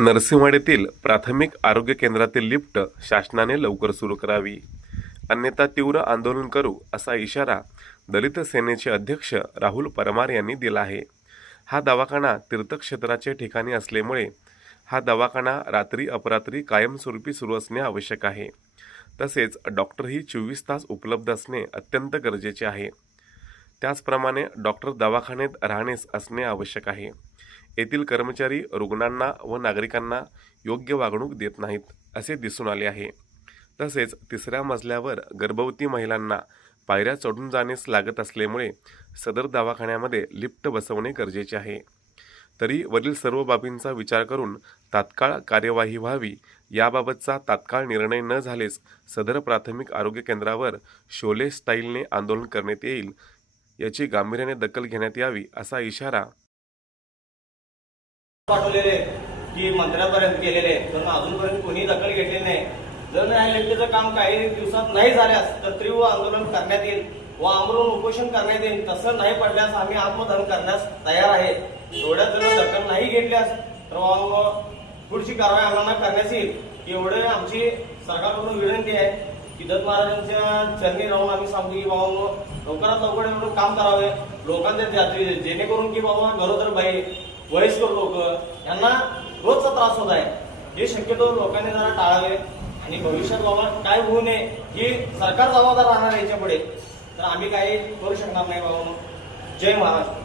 नरसिंहवाडीतील प्राथमिक आरोग्य केंद्रातील लिफ्ट शासनाने लवकर सुरू करावी, अन्यथा तीव्र आंदोलन करू असा इशारा दलित सेनेचे अध्यक्ष राहुल परमार यांनी दिला आहे। हा दवाखाना तीर्थक्षेत्राचे ठिकाणी असल्यामुळे हा दवाखाना रात्री अपरात्री कायमस्वरूपी सुरू असणे आवश्यक आहे। तसेच डॉक्टरही 24 तास उपलब्ध असणे अत्यंत गरजेचे आहे। त्याचप्रमाणे डॉक्टर दवाखान्यात राहण्यास असणे आवश्यक आहे। येथील कर्मचारी रुग्णांना व नागरिकांना योग्य वागणूक देत नाहीत असे दिसून आले आहे। तसेच तिसऱ्या मजल्यावर गर्भवती महिलांना पायऱ्या चढून जाण्यास लागत असल्यामुळे सदर दवाखान्यामध्ये लिफ्ट बसवणे गरजेचे आहे। तरी वरील सर्व बाबींचा विचार करून तात्काळ कार्यवाही व्हावी, याबाबतचा तात्काळ निर्णय न झाल्यास सदर प्राथमिक आरोग्य केंद्रावर शोले स्टाईलने आंदोलन करण्यात येईल, याची गांभीर्याने दखल घेण्यात यावी असा इशारा पाठवलेले की मंत्र्यापर्यंत गेलेले, पण अजूनपर्यंत कोणी दखल घेतली नाही। जर न्यायालयाचं काम काही दिवसात नाही झाल्यास तर तीव्र आंदोलन करण्यात येईल व आमरण उपोषण करण्यात येईल। तसं नाही पडल्यास आम्ही आत्मदहन करण्यास तयार आहे। एवढ्या जर दखल नाही घेतल्यास तर पुढची कारवाई आम्हाला करण्यात येईल। एवढे आमची सरकारकडून विनंती आहे की दत्त महाराजांच्या चरणी राहून आम्ही सांगतो की बाबा लवकरात लवकर एवढं काम करावे लोकांच्या, जेणेकरून की बाबा गरोदर बाई, वयस्कर लोक यांना रोजचा त्रास होत आहे। हे शक्यतो लोकांनी जरा टाळावे आणि भविष्यात बाबा काय होऊ नये ही सरकार जबाबदार राहणार याच्या पुढे, तर आम्ही काही करू शकणार नाही बाबा। जय महाराष्ट्र।